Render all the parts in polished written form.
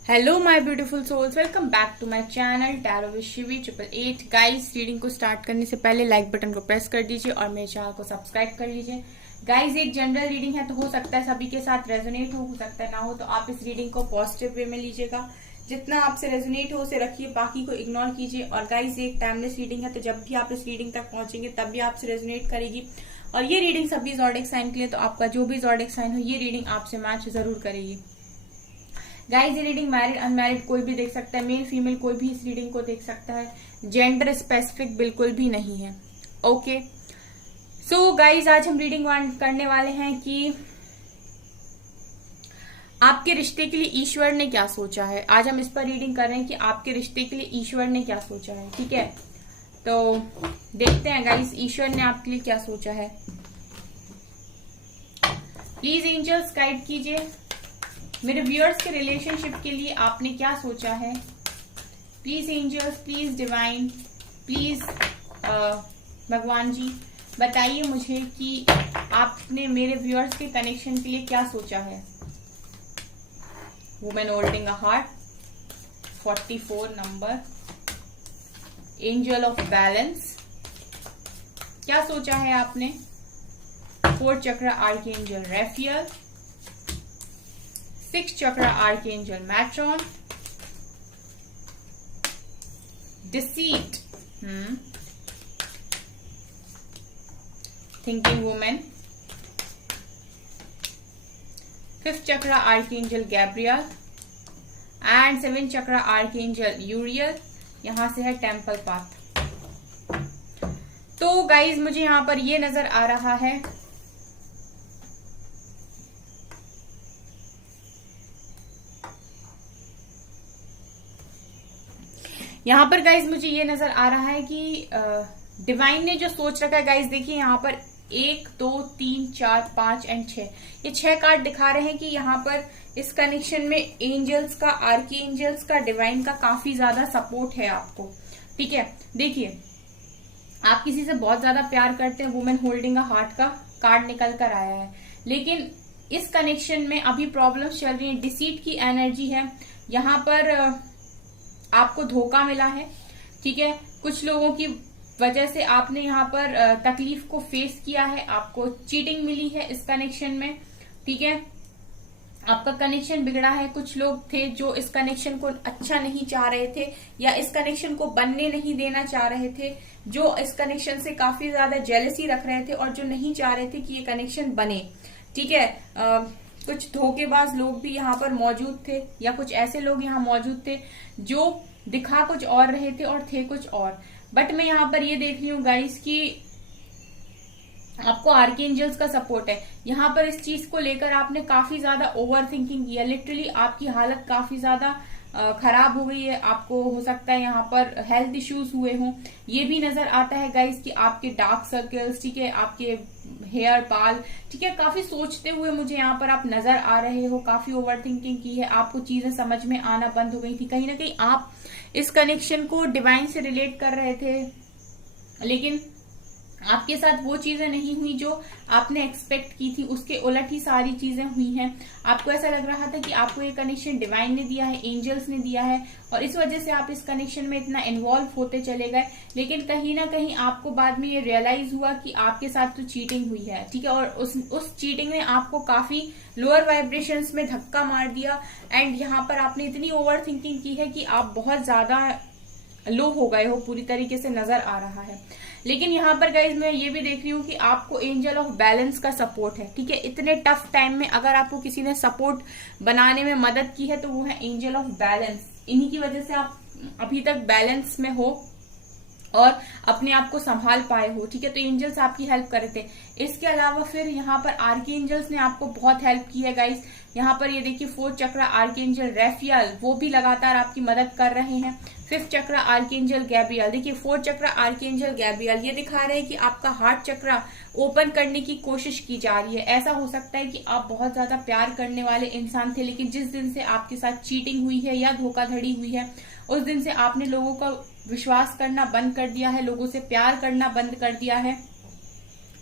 Hello my beautiful souls, welcome back to my channel tarot with Shivi 888। Guys, reading को start करने से पहले like button को press कर दीजिए और मेरे चैनल को सब्सक्राइब कर लीजिए। गाइस, एक जनरल रीडिंग है तो हो सकता है सभी के साथ रेजोनेट हो सकता है ना हो, तो आप इस रीडिंग को पॉजिटिव वे में लीजिएगा। जितना आपसे रेजोनेट हो उसे रखिए, बाकी को इग्नोर कीजिए। और गाइस, ये एक टाइमलेस रीडिंग है, तो जब भी आप इस रीडिंग तक पहुंचेंगे तब भी आपसे रेजोनेट करेगी। और ये रीडिंग सभी ज़ोडिएक साइन के लिए, तो आपका जो भी ज़ोडिएक साइन हो ये रीडिंग आपसे मैच जरूर करेगी। गाइस, ये रीडिंग मैरिड अनमैरिड कोई भी देख सकता है, मेल फीमेल कोई भी इस रीडिंग को देख सकता है, जेंडर स्पेसिफिक बिल्कुल भी नहीं है। ओके, सो गाइस, आज हम रीडिंग करने वाले हैं कि आपके रिश्ते के लिए ईश्वर ने क्या सोचा है। आज हम इस पर रीडिंग कर रहे हैं कि आपके रिश्ते के लिए ईश्वर ने क्या सोचा है। ठीक है, तो देखते हैं गाइस, ईश्वर ने आपके लिए क्या सोचा है। प्लीज एंजल्स गाइड कीजिए, मेरे व्यूअर्स के रिलेशनशिप के लिए आपने क्या सोचा है। Please angels, please divine, please भगवान जी बताइए मुझे कि आपने मेरे व्यूअर्स के कनेक्शन के लिए क्या सोचा है। Women holding a heart, 44 number, angel of balance, क्या सोचा है आपने। 4 चक्र आर्कएंजल रेफियल, 6 चक्र archangel matron, deceit, thinking women, 5th चक्र आर्कएंजल गैब्रियल एंड 7th चक्र आर्कएंजल यूरियल। यहां से है टेम्पल पाथ। तो गाइज, मुझे यहां पर ये नजर आ रहा है यहाँ पर गाइज, मुझे ये नजर आ रहा है कि डिवाइन ने जो सोच रखा है। गाइज देखिए, यहाँ पर 1 2 3 4 5 एंड 6, ये 6 कार्ड दिखा रहे हैं कि यहाँ पर इस कनेक्शन में एंजल्स का, आर्की एंजल्स का, डिवाइन का काफी ज्यादा सपोर्ट है आपको। ठीक है, देखिए आप किसी से बहुत ज्यादा प्यार करते हैं, वुमेन होल्डिंग अ हार्ट का कार्ड निकल कर आया है, लेकिन इस कनेक्शन में अभी प्रॉब्लम्स चल रही है, डिसीट की एनर्जी है। यहाँ पर आपको धोखा मिला है। ठीक है, कुछ लोगों की वजह से आपने यहाँ पर तकलीफ को फेस किया है, आपको चीटिंग मिली है इस कनेक्शन में। ठीक है, आपका कनेक्शन बिगड़ा है। कुछ लोग थे जो इस कनेक्शन को अच्छा नहीं चाह रहे थे या इस कनेक्शन को बनने नहीं देना चाह रहे थे, जो इस कनेक्शन से काफी ज्यादा जेलसी रख रहे थे और जो नहीं चाह रहे थे कि ये कनेक्शन बने। ठीक है, कुछ धोखेबाज लोग भी यहाँ पर मौजूद थे या कुछ ऐसे लोग यहाँ मौजूद थे जो दिखा कुछ और रहे थे और थे कुछ और। बट मैं यहाँ पर ये देख रही हूँ गाइस कि आपको आर्कएंजल्स का सपोर्ट है। यहाँ पर इस चीज को लेकर आपने काफी ज्यादा ओवर थिंकिंग किया, लिटरली आपकी हालत काफी ज्यादा खराब हो गई है। आपको हो सकता है यहाँ पर हेल्थ इश्यूज हुए हों, ये भी नजर आता है गाइस कि आपके डार्क सर्कल्स, ठीक है, आपके हेयर बाल, ठीक है, काफी सोचते हुए मुझे यहाँ पर आप नजर आ रहे हो। काफी ओवर थिंकिंग की है, आपको चीजें समझ में आना बंद हो गई थी। कहीं ना कहीं आप इस कनेक्शन को डिवाइन से रिलेट कर रहे थे, लेकिन आपके साथ वो चीजें नहीं हुई जो आपने एक्सपेक्ट की थी, उसके उलट ही सारी चीजें हुई हैं। आपको ऐसा लग रहा था कि आपको ये कनेक्शन डिवाइन ने दिया है, एंजल्स ने दिया है, और इस वजह से आप इस कनेक्शन में इतना इन्वॉल्व होते चले गए। लेकिन कहीं ना कहीं आपको बाद में ये रियलाइज हुआ कि आपके साथ तो चीटिंग हुई है। ठीक है, और उस चीटिंग ने आपको काफी लोअर वाइब्रेशंस में धक्का मार दिया एंड यहाँ पर आपने इतनी ओवर थिंकिंग की है कि आप बहुत ज्यादा लो हो गए हो, पूरी तरीके से नजर आ रहा है। लेकिन यहाँ पर गाइज मैं ये भी देख रही हूँ कि आपको एंजल ऑफ बैलेंस का सपोर्ट है। ठीक है, इतने टफ टाइम में अगर आपको किसी ने सपोर्ट बनाने में मदद की है तो वो है एंजल ऑफ बैलेंस। इन्हीं की वजह से आप अभी तक बैलेंस में हो और अपने आप को संभाल पाए हो। ठीक है, तो एंजल्स आपकी हेल्प कर रहे थे। इसके अलावा फिर यहाँ पर आर्कएंजल्स ने आपको बहुत हेल्प की है गाइस। यहाँ पर ये देखिए 4 चक्र आर्कएंजल रेफियल, वो भी लगातार आपकी मदद कर रहे हैं। 5th चक्र आर्कएंजल गैब्रियल, देखिए 4 चक्र आर्कएंजल गैब्रियल, ये दिखा रहे हैं कि आपका हार्ट चक्र ओपन करने की कोशिश की जा रही है। ऐसा हो सकता है कि आप बहुत ज्यादा प्यार करने वाले इंसान थे, लेकिन जिस दिन से आपके साथ चीटिंग हुई है या धोखाधड़ी हुई है, उस दिन से आपने लोगों का विश्वास करना बंद कर दिया है, लोगों से प्यार करना बंद कर दिया है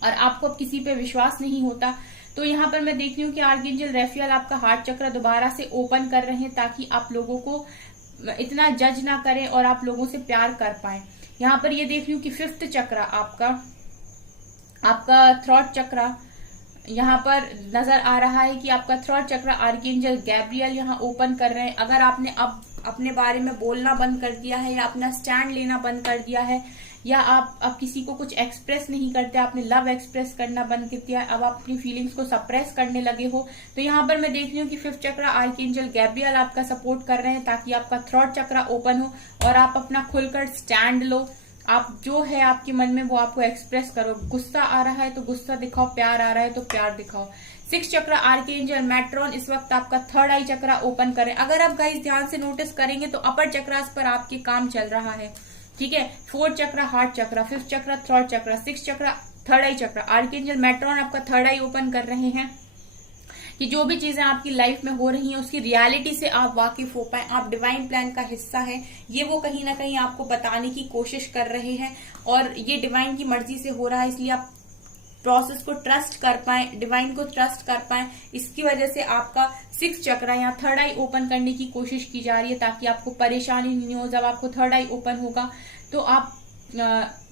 और आपको अब किसी पे विश्वास नहीं होता। तो यहाँ पर मैं देख रही हूँ कि आर्कएंजल रेफियल आपका हार्ट चक्र दोबारा से ओपन कर रहे हैं, ताकि आप लोगों को इतना जज ना करें और आप लोगों से प्यार कर पाए। यहाँ पर ये देख रही हूँ कि 5th चक्र आपका थ्रॉट चक्र यहाँ पर नजर आ रहा है कि आपका थ्रॉट चक्र आर्कएंजल गैब्रियल यहाँ ओपन कर रहे हैं। अगर आपने अब अपने बारे में बोलना बंद कर दिया है, या अपना स्टैंड लेना बंद कर दिया है, या आप अब किसी को कुछ एक्सप्रेस नहीं करते, आपने लव एक्सप्रेस करना बंद कर दिया, अब आप अपनी फीलिंग्स को सप्रेस करने लगे हो, तो यहाँ पर मैं देख रही हूँ कि 5th चक्र आर्कएंजल गैब्रियल आपका सपोर्ट कर रहे हैं, ताकि आपका थ्रॉट चक्र ओपन हो और आप अपना खुलकर स्टैंड लो। आप जो है आपके मन में वो आपको एक्सप्रेस करो। गुस्सा आ रहा है तो गुस्सा दिखाओ, प्यार आ रहा है तो प्यार दिखाओ। 6th चक्र आर्कएंजल मेट्रॉन इस वक्त आपका 3rd आई चक्र ओपन करें। अगर आप गाइस ध्यान से नोटिस करेंगे तो अपर चक्रास पर आपके काम चल रहा है, ठीक है। 4th चक्र हार्ट चक्र, 5th चक्र थ्रॉट चक्र, 6th चक्र 3rd आई चक्र, आर्कएंजल मेट्रॉन आपका 3rd आई ओपन कर रहे हैं कि जो भी चीजें आपकी लाइफ में हो रही हैं उसकी रियलिटी से आप वाकिफ हो पाए। आप डिवाइन प्लान का हिस्सा हैं, ये वो कहीं ना कहीं आपको बताने की कोशिश कर रहे हैं, और ये डिवाइन की मर्जी से हो रहा है, इसलिए आप प्रोसेस को ट्रस्ट कर पाए, डिवाइन को ट्रस्ट कर पाए। इसकी वजह से आपका 6th चक्र यहाँ 3rd आई ओपन करने की कोशिश की जा रही है, ताकि आपको परेशानी नहीं हो। जब आपको 3rd आई ओपन होगा तो आप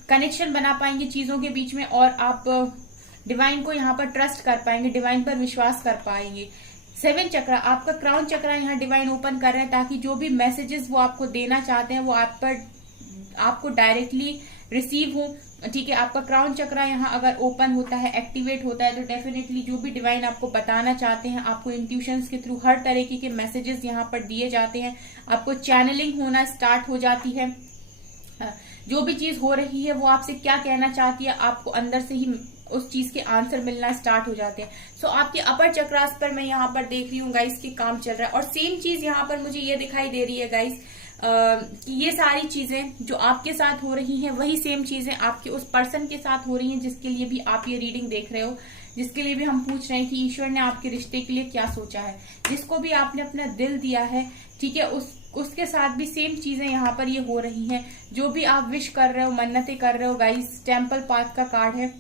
कनेक्शन बना पाएंगे चीजों के बीच में, और आप डिवाइन को यहाँ पर ट्रस्ट कर पाएंगे, डिवाइन पर विश्वास कर पाएंगे। 7th चक्र आपका क्राउन चक्र यहाँ डिवाइन ओपन कर रहे हैं, ताकि जो भी मैसेजेस वो आपको देना चाहते हैं वो आपको डायरेक्टली रिसीव हो, ठीक है। आपका क्राउन चक्र यहाँ अगर ओपन होता है, एक्टिवेट होता है, तो डेफिनेटली जो भी डिवाइन आपको बताना चाहते हैं, आपको इंट्यूशंस के थ्रू हर तरीके के मैसेजेस यहाँ पर दिए जाते हैं। आपको चैनलिंग होना स्टार्ट हो जाती है। जो भी चीज हो रही है वो आपसे क्या कहना चाहती है, आपको अंदर से ही उस चीज के आंसर मिलना स्टार्ट हो जाते हैं। सो आपके अपर चक्रास पर मैं यहाँ पर देख रही हूँ गाइस कि काम चल रहा है। और सेम चीज यहाँ पर मुझे ये दिखाई दे रही है गाइस कि ये सारी चीजें जो आपके साथ हो रही हैं, वही सेम चीजें आपके उस पर्सन के साथ हो रही हैं जिसके लिए भी आप ये रीडिंग देख रहे हो, जिसके लिए भी हम पूछ रहे हैं कि ईश्वर ने आपके रिश्ते के लिए क्या सोचा है, जिसको भी आपने अपना दिल दिया है, ठीक है, उसके साथ भी सेम चीजें यहाँ पर ये हो रही हैं। जो भी आप विश कर रहे हो, मन्नतें कर रहे हो गाइस, टेम्पल पाथ का कार्ड है,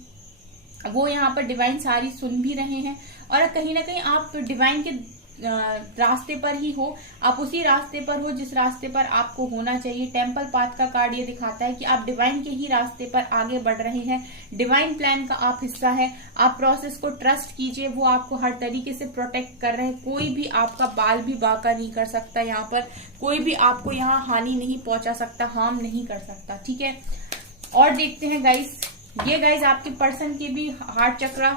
वो यहाँ पर डिवाइन सारी सुन भी रहे हैं। और कहीं ना कहीं आप डिवाइन के रास्ते पर ही हो, आप उसी रास्ते पर हो जिस रास्ते पर आपको होना चाहिए। टेम्पल पाथ का कार्ड ये दिखाता है कि आप डिवाइन के ही रास्ते पर आगे बढ़ रहे हैं, डिवाइन प्लान का आप हिस्सा है। आप प्रोसेस को ट्रस्ट कीजिए, वो आपको हर तरीके से प्रोटेक्ट कर रहे हैं। कोई भी आपका बाल भी बांका नहीं कर सकता, यहाँ पर कोई भी आपको यहाँ हानि नहीं पहुंचा सकता, हार्म नहीं कर सकता, ठीक है। और देखते हैं गाइस, ये गाइस आपके पर्सन के भी हार्ट चक्र,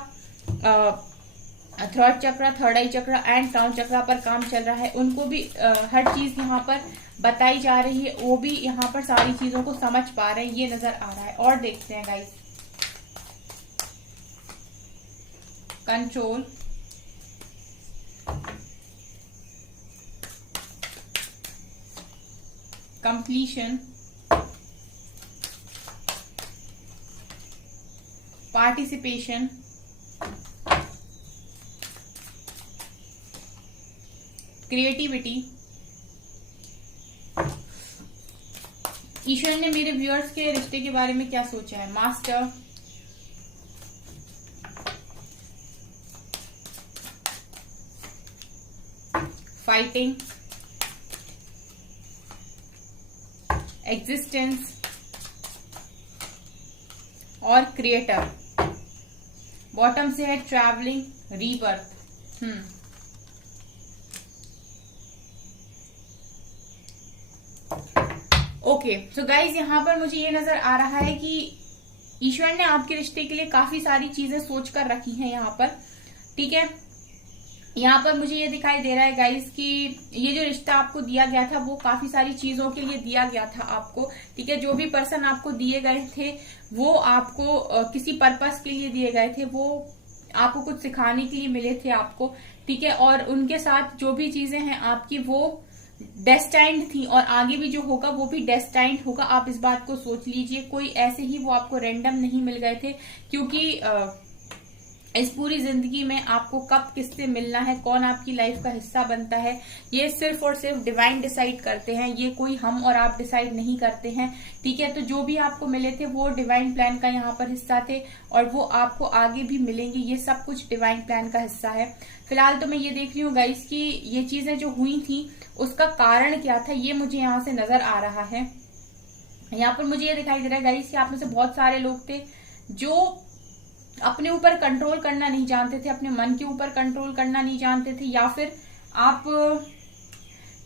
थ्रॉट चक्र, 3rd आई चक्र एंड क्राउन चक्र पर काम चल रहा है। उनको भी हर चीज यहाँ पर बताई जा रही है, वो भी यहाँ पर सारी चीजों को समझ पा रहे हैं, ये नजर आ रहा है। और देखते हैं guys, control, completion, participation, creativity. ईश्वर ने मेरे व्यूअर्स के रिश्ते के बारे में क्या सोचा है, मास्टर, फाइटिंग, एग्जिस्टेंस और क्रिएटर। बॉटम से है travelling, rebirth. Okay, so guys यहाँ पर मुझे ये नजर आ रहा है कि ईश्वर ने आपके रिश्ते के लिए काफी सारी चीजें सोच कर रखी हैं यहाँ पर, ठीक है। यहाँ पर मुझे ये दिखाई दे रहा है गाइस कि ये जो रिश्ता आपको दिया गया था वो काफी सारी चीजों के लिए दिया गया था आपको, ठीक है। जो भी पर्सन आपको दिए गए थे वो आपको किसी पर्पस के लिए दिए गए थे, वो आपको कुछ सिखाने के लिए मिले थे आपको, ठीक है। और उनके साथ जो भी चीजें हैं आपकी वो डेस्टाइंड थी, और आगे भी जो होगा वो भी डेस्टाइंड होगा। आप इस बात को सोच लीजिए, कोई ऐसे ही वो आपको रैंडम नहीं मिल गए थे, क्योंकि इस पूरी जिंदगी में आपको कब किससे मिलना है, कौन आपकी लाइफ का हिस्सा बनता है, ये सिर्फ और सिर्फ डिवाइन डिसाइड करते हैं। ये कोई हम और आप डिसाइड नहीं करते हैं। ठीक है, तो जो भी आपको मिले थे वो डिवाइन प्लान का यहाँ पर हिस्सा थे और वो आपको आगे भी मिलेंगे। ये सब कुछ डिवाइन प्लान का हिस्सा है। फिलहाल तो मैं ये देख रही हूँ गाइस कि ये चीजें जो हुई थी उसका कारण क्या था, ये मुझे यहाँ से नजर आ रहा है। यहाँ पर मुझे ये दिखाई दे रहा है गाइस कि आप में से बहुत सारे लोग थे जो अपने ऊपर कंट्रोल करना नहीं जानते थे, अपने मन के ऊपर कंट्रोल करना नहीं जानते थे, या फिर आप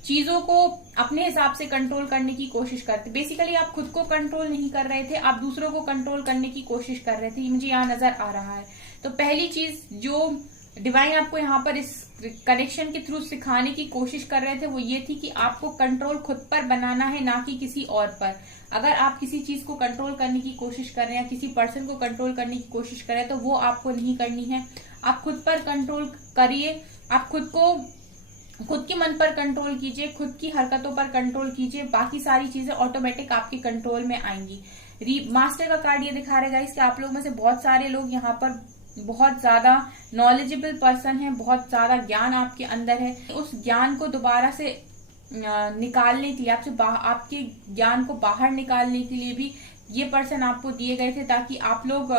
चीजों को अपने हिसाब से कंट्रोल करने की कोशिश करते। बेसिकली आप खुद को कंट्रोल नहीं कर रहे थे, आप दूसरों को कंट्रोल करने की कोशिश कर रहे थे। ये मुझे यहाँ नजर आ रहा है। तो पहली चीज जो डिवाइन आपको यहाँ पर इस कनेक्शन के थ्रू सिखाने की कोशिश कर रहे थे वो ये थी कि आपको कंट्रोल खुद पर बनाना है, ना कि किसी और पर। अगर आप किसी चीज को कंट्रोल करने की कोशिश कर रहे हैं या किसी पर्सन को कंट्रोल करने की कोशिश कर रहे हैं तो वो आपको नहीं करनी है। आप खुद पर कंट्रोल करिए, आप खुद के मन पर कंट्रोल कीजिए, खुद की हरकतों पर कंट्रोल कीजिए, बाकी सारी चीजें ऑटोमेटिक आपके कंट्रोल में आएंगी। मास्टर का कार्ड ये दिखा रहेगा इसके आप लोग में से बहुत सारे लोग यहाँ पर बहुत ज्यादा नॉलेजेबल पर्सन है, बहुत ज्यादा ज्ञान आपके अंदर है। उस ज्ञान को दोबारा से निकालने के लिए, आपके ज्ञान को बाहर निकालने के लिए भी ये पर्सन आपको दिए गए थे, ताकि आप लोग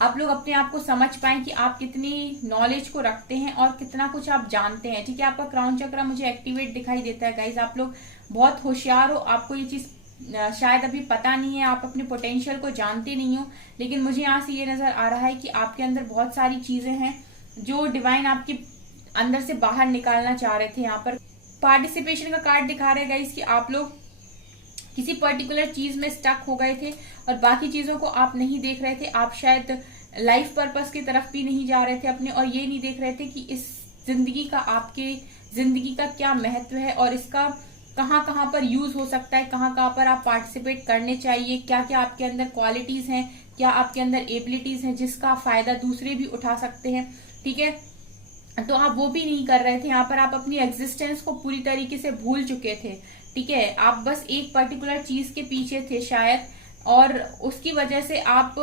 अपने आप को समझ पाएं कि आप कितनी नॉलेज को रखते हैं और कितना कुछ आप जानते हैं। ठीक है, आपका क्राउन चक्र मुझे एक्टिवेट दिखाई देता है गाइज। आप लोग बहुत होशियार हो, आपको ये चीज शायद अभी पता नहीं है, आप अपने पोटेंशियल को जानते नहीं हो, लेकिन मुझे यहाँ से ये नजर आ रहा है कि आपके अंदर बहुत सारी चीजें हैं जो डिवाइन आपके अंदर से बाहर निकालना चाह रहे थे। यहाँ पर पार्टिसिपेशन का कार्ड दिखा रहे हैं गाइस कि आप लोग किसी पर्टिकुलर चीज में स्टक हो गए थे और बाकी चीजों को आप नहीं देख रहे थे। आप शायद लाइफ पर्पस की तरफ भी नहीं जा रहे थे अपने, और ये नहीं देख रहे थे कि इस जिंदगी का, आपके जिंदगी का क्या महत्व है और इसका कहाँ कहाँ पर यूज हो सकता है, कहाँ कहाँ पर आप पार्टिसिपेट करने चाहिए, क्या क्या आपके अंदर क्वालिटीज हैं, क्या आपके अंदर एबिलिटीज हैं जिसका फायदा दूसरे भी उठा सकते हैं। ठीक है, तो आप वो भी नहीं कर रहे थे। यहाँ पर आप अपनी एग्जिस्टेंस को पूरी तरीके से भूल चुके थे। ठीक है, आप बस एक पर्टिकुलर चीज के पीछे थे शायद, और उसकी वजह से आप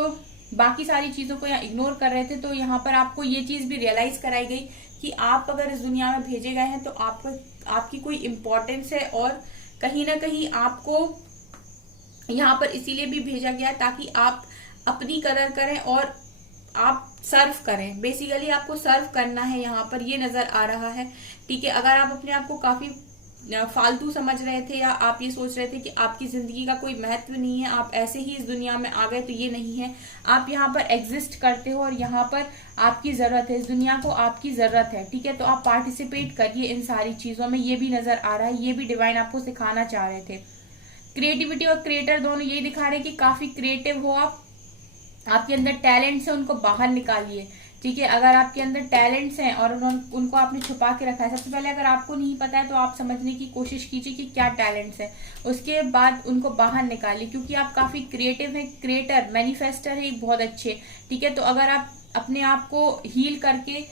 बाकी सारी चीजों को यहाँ इग्नोर कर रहे थे। तो यहाँ पर आपको ये चीज भी रियलाइज कराई गई कि आप अगर इस दुनिया में भेजे गए हैं तो आपकी कोई इम्पोर्टेंस है, और कहीं ना कहीं आपको यहाँ पर इसीलिए भी भेजा गया ताकि आप अपनी कदर करें और आप सर्व करें। बेसिकली आपको सर्व करना है, यहाँ पर ये नजर आ रहा है। ठीक है, अगर आप अपने आप को काफी फालतू समझ रहे थे या आप ये सोच रहे थे कि आपकी जिंदगी का कोई महत्व नहीं है, आप ऐसे ही इस दुनिया में आ गए, तो ये नहीं है। आप यहाँ पर एग्जिस्ट करते हो और यहाँ पर आपकी जरूरत है, इस दुनिया को आपकी जरूरत है। ठीक है, तो आप पार्टिसिपेट करिए इन सारी चीजों में। ये भी नजर आ रहा है, ये भी डिवाइन आपको सिखाना चाह रहे थे। क्रिएटिविटी और क्रिएटर दोनों यही दिखा रहे हैं कि काफी क्रिएटिव हो आप, आपके अंदर टैलेंट्स है, उनको बाहर निकालिए। ठीक है, अगर आपके अंदर टैलेंट्स हैं और उनको आपने छुपा के रखा है, सबसे पहले अगर आपको नहीं पता है तो आप समझने की कोशिश कीजिए कि क्या टैलेंट्स है, उसके बाद उनको बाहर निकालिए, क्योंकि आप काफी क्रिएटिव हैं, क्रिएटर, मैनिफेस्टर है बहुत अच्छे। ठीक है, तो अगर आप अपने आप को हील करके,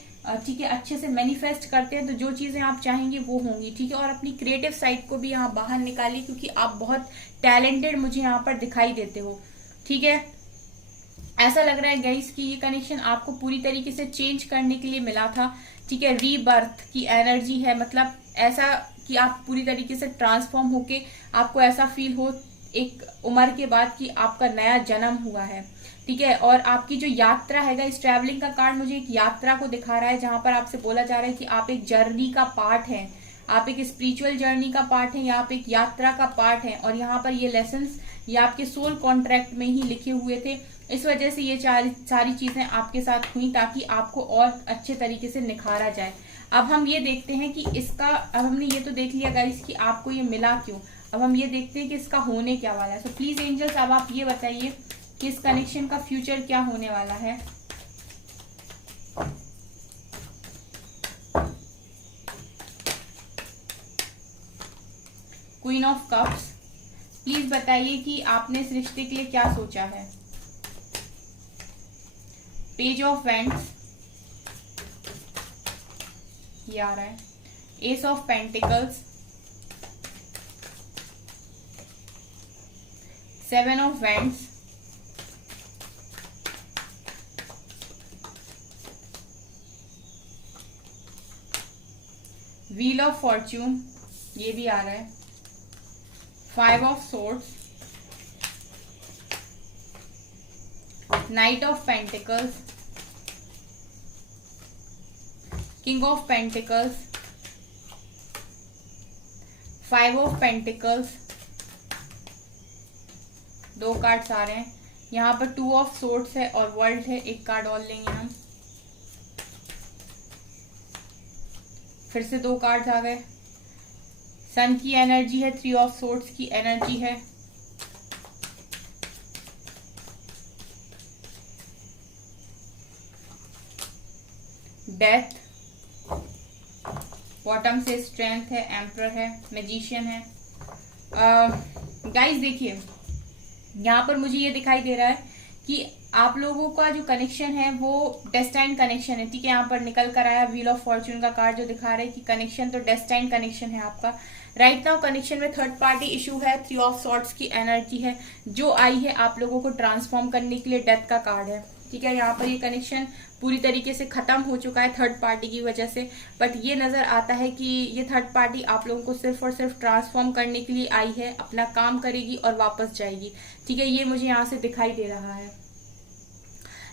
ठीक है, अच्छे से मैनिफेस्ट करते हैं तो जो चीजें आप चाहेंगे वो होंगी। ठीक है, और अपनी क्रिएटिव साइड को भी यहाँ बाहर निकालिए, क्योंकि आप बहुत टैलेंटेड मुझे यहाँ पर दिखाई देते हो। ठीक है, ऐसा लग रहा है गाइस कि ये कनेक्शन आपको पूरी तरीके से चेंज करने के लिए मिला था। ठीक है, रीबर्थ की एनर्जी है, मतलब ऐसा कि आप पूरी तरीके से ट्रांसफॉर्म होके आपको ऐसा फील हो एक उम्र के बाद कि आपका नया जन्म हुआ है। ठीक है, और आपकी जो यात्रा है गाइस, ट्रैवलिंग का कार्ड मुझे एक यात्रा को दिखा रहा है, जहां पर आपसे बोला जा रहा है कि आप एक जर्नी का पार्ट हैं, आप एक स्पिरिचुअल जर्नी का पार्ट है, या आप एक यात्रा का पार्ट है, और यहाँ पर ये लेसन्स ये आपके सोल कॉन्ट्रैक्ट में ही लिखे हुए थे। इस वजह से ये सारी चीजें आपके साथ हुई ताकि आपको और अच्छे तरीके से निखारा जाए। अब हम ये देखते हैं कि अब हमने ये तो देख लिया गाइस कि आपको ये मिला क्यों। अब हम ये देखते हैं कि इसका होने क्या वाला है। सो प्लीज एंजल्स, अब आप ये बताइए कि इस कनेक्शन का फ्यूचर क्या होने वाला है। क्वीन ऑफ कप्स, प्लीज बताइए कि आपने इस रिश्ते के लिए क्या सोचा है। पेज ऑफ वैंड्स, ये आ रहा है। Ace of pentacles, 7 of wands, wheel of fortune, ये भी आ रहा है, 5 of swords, knight of pentacles, king of pentacles, 5 of pentacles, 2 cards आ रहे हैं। यहाँ पर 2 ऑफ सोर्ड्स है और वर्ल्ड है, एक कार्ड और लेंगे हम। फिर से 2 कार्ड्स आ गए। सन की एनर्जी है, 3 ऑफ सोर्ड्स की एनर्जी है, डेथ, बॉटम से स्ट्रेंथ है, एम्परर है, मैजिशियन है। गाइस देखिए, यहाँ पर मुझे ये दिखाई दे रहा है कि आप लोगों का जो कनेक्शन है वो डेस्टाइन कनेक्शन है, ठीक है। यहाँ पर निकल कर आया व्हील ऑफ फॉर्च्यून का कार्ड जो दिखा रहा है कि कनेक्शन तो डेस्टाइन कनेक्शन है आपका। राइट नाउ कनेक्शन में थर्ड पार्टी इशू है, 3 ऑफ सॉर्ड्स की एनर्जी है जो आई है आप लोगों को ट्रांसफॉर्म करने के लिए, डेथ का कार्ड है, ठीक है। यहाँ पर ये कनेक्शन पूरी तरीके से खत्म हो चुका है थर्ड पार्टी की वजह से, बट ये नजर आता है कि ये थर्ड पार्टी आप लोगों को सिर्फ और सिर्फ ट्रांसफॉर्म करने के लिए आई है, अपना काम करेगी और वापस जाएगी, ठीक है। ये मुझे यहाँ से दिखाई दे रहा है।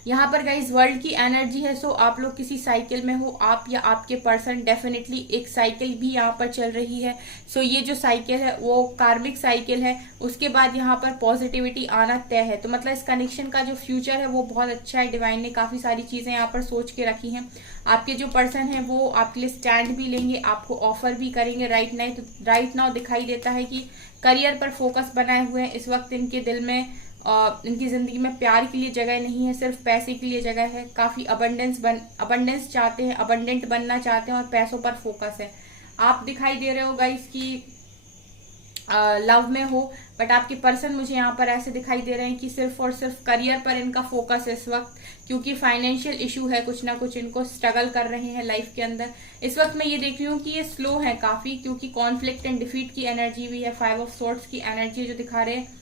यहाँ पर गाइज वर्ल्ड की एनर्जी है, सो आप लोग किसी साइकिल में हो, आप या आपके पर्सन, डेफिनेटली एक साइकिल भी यहाँ पर चल रही है। सो ये जो साइकिल है वो कार्मिक साइकिल है, उसके बाद यहाँ पर पॉजिटिविटी आना तय है। तो मतलब इस कनेक्शन का जो फ्यूचर है वो बहुत अच्छा है। डिवाइन ने काफी सारी चीजें यहाँ पर सोच के रखी हैं। आपके जो पर्सन है वो आपके लिए स्टैंड भी लेंगे, आपको ऑफर भी करेंगे। राइट नाउ दिखाई देता है कि करियर पर फोकस बनाए हुए हैं इस वक्त। इनके दिल में इनकी जिंदगी में प्यार के लिए जगह नहीं है, सिर्फ पैसे के लिए जगह है। काफी अबंडेंस चाहते हैं, अबंडेंट बनना चाहते हैं और पैसों पर फोकस है। आप दिखाई दे रहे हो गाइस कि लव में हो, बट आपके पर्सन मुझे यहाँ पर ऐसे दिखाई दे रहे हैं कि सिर्फ और सिर्फ करियर पर इनका फोकस है इस वक्त, क्योंकि फाइनेंशियल इशू है, कुछ ना कुछ इनको स्ट्रगल कर रहे हैं लाइफ के अंदर। इस वक्त मैं ये देख रही हूँ कि ये स्लो है काफी, क्योंकि कॉन्फ्लिक्ट एंड डिफीट की एनर्जी भी है। 5 ऑफ सोर्ड्स की एनर्जी जो दिखा रहे हैं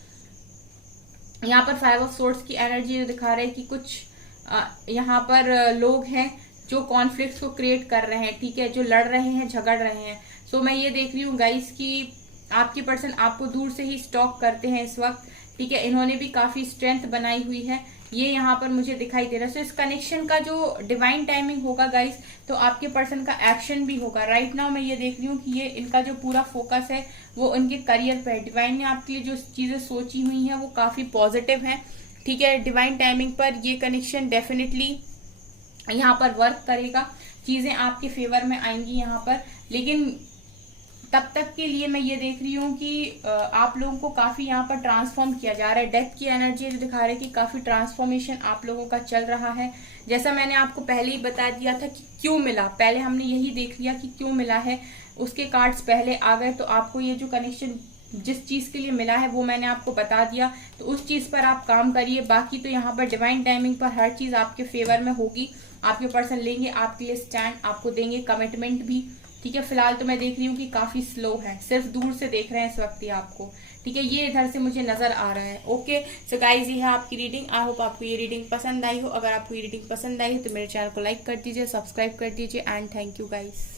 यहाँ पर, 5 ऑफ सोर्ड्स की एनर्जी जो दिखा रहे हैं कि कुछ यहाँ पर लोग हैं जो कॉन्फ्लिक्ट्स को क्रिएट कर रहे हैं, ठीक है, जो लड़ रहे हैं, झगड़ रहे हैं। सो मैं ये देख रही हूँ गाइस कि आपके पर्सन आपको दूर से ही स्टॉक करते हैं इस वक्त, ठीक है। इन्होंने भी काफी स्ट्रेंथ बनाई हुई है, ये यहाँ पर मुझे दिखाई दे रहा है। सो इस कनेक्शन का जो डिवाइन टाइमिंग होगा गाइस, तो आपके पर्सन का एक्शन भी होगा। राइट नाउ मैं ये देख रही हूँ कि ये इनका जो पूरा फोकस है वो उनके करियर पे है। डिवाइन ने आपके लिए जो चीजें सोची हुई हैं वो काफी पॉजिटिव है, ठीक है। डिवाइन टाइमिंग पर ये कनेक्शन डेफिनेटली यहाँ पर वर्क करेगा, चीजें आपके फेवर में आएंगी यहाँ पर। लेकिन तब तक के लिए मैं ये देख रही हूँ कि आप लोगों को काफी यहाँ पर ट्रांसफॉर्म किया जा रहा है। डेथ की एनर्जी जो दिखा रही है कि काफी ट्रांसफॉर्मेशन आप लोगों का चल रहा है। जैसा मैंने आपको पहले ही बता दिया था कि क्यों मिला, पहले हमने यही देख लिया कि क्यों मिला है, उसके कार्ड्स पहले आ गए। तो आपको ये जो कनेक्शन जिस चीज के लिए मिला है वो मैंने आपको बता दिया, तो उस चीज पर आप काम करिए। बाकी तो यहाँ पर डिवाइन टाइमिंग पर हर चीज आपके फेवर में होगी। आपके पर्सन लेंगे आपके लिए स्टैंड, आपको देंगे कमिटमेंट भी, ठीक है। फिलहाल तो मैं देख रही हूँ कि काफी स्लो है, सिर्फ दूर से देख रहे हैं इस वक्त ही आपको, ठीक है। ये इधर से मुझे नजर आ रहा है। ओके सो गाइज, ये है आपकी रीडिंग। आई होप आपको ये रीडिंग पसंद आई हो। अगर आपको ये रीडिंग पसंद आई है तो मेरे चैनल को लाइक कर दीजिए, सब्सक्राइब कर दीजिए एंड थैंक यू गाइज।